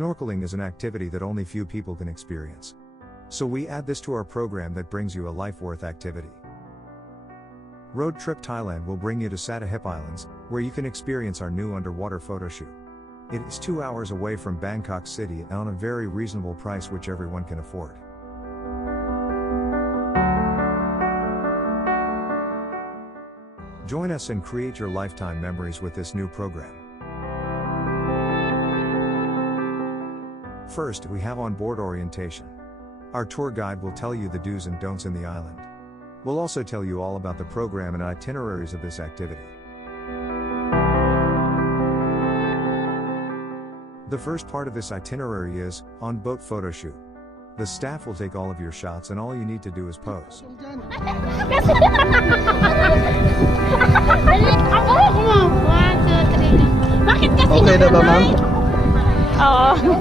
Snorkeling is an activity that only few people can experience. So we add this to our program that brings you a life-worth activity. Road Trip Thailand will bring you to Satahip Islands, where you can experience our new underwater photo shoot. It is 2 hours away from Bangkok City and on a very reasonable price which everyone can afford. Join us and create your lifetime memories with this new program. First, we have on-board orientation. Our tour guide will tell you the do's and don'ts in the island. We'll also tell you all about the program and itineraries of this activity. The first part of this itinerary is on-boat photo shoot. The staff will take all of your shots and all you need to do is pose. Okay na ba, ma'am? Oo.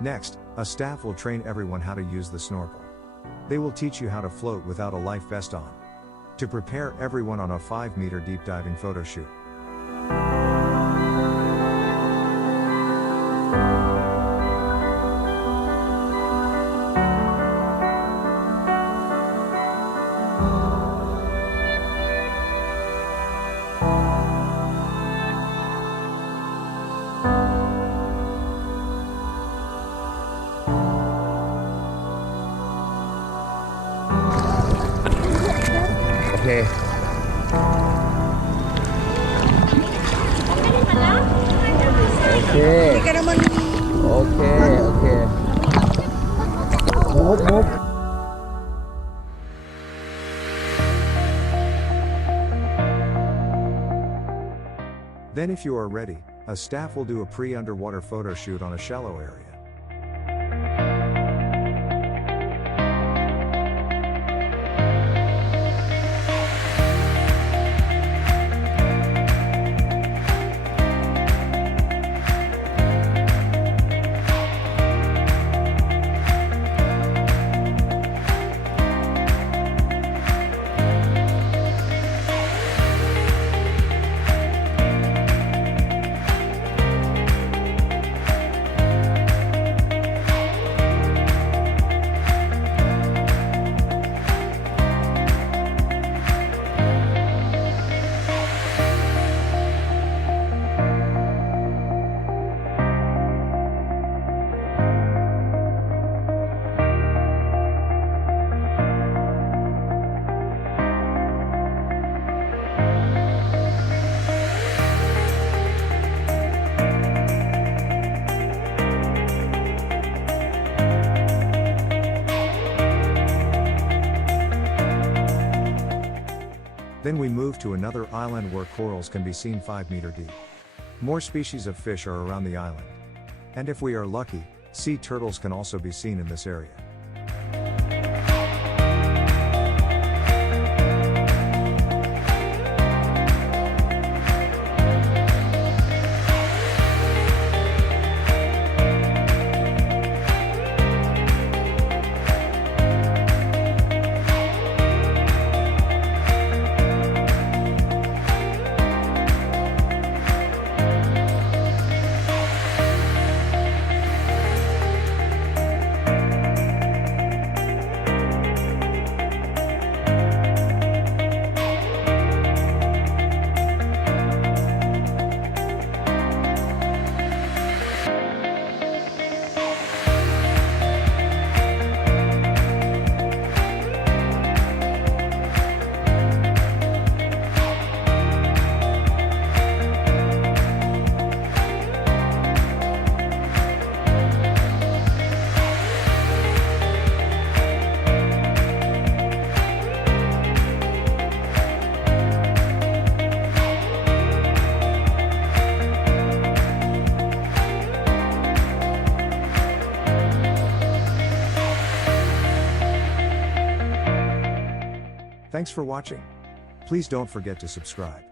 Next, a staff will train everyone how to use the snorkel. They will teach you how to float without a life vest on. To prepare everyone on a 5-meter deep diving photo shoot. Okay. Okay. Okay. Move. Then if you are ready, a staff will do a pre-underwater photo shoot on a shallow area. Then we move to another island where corals can be seen 5-meter deep. More species of fish are around the island. And if we are lucky, sea turtles can also be seen in this area. Thanks for watching. Please don't forget to subscribe.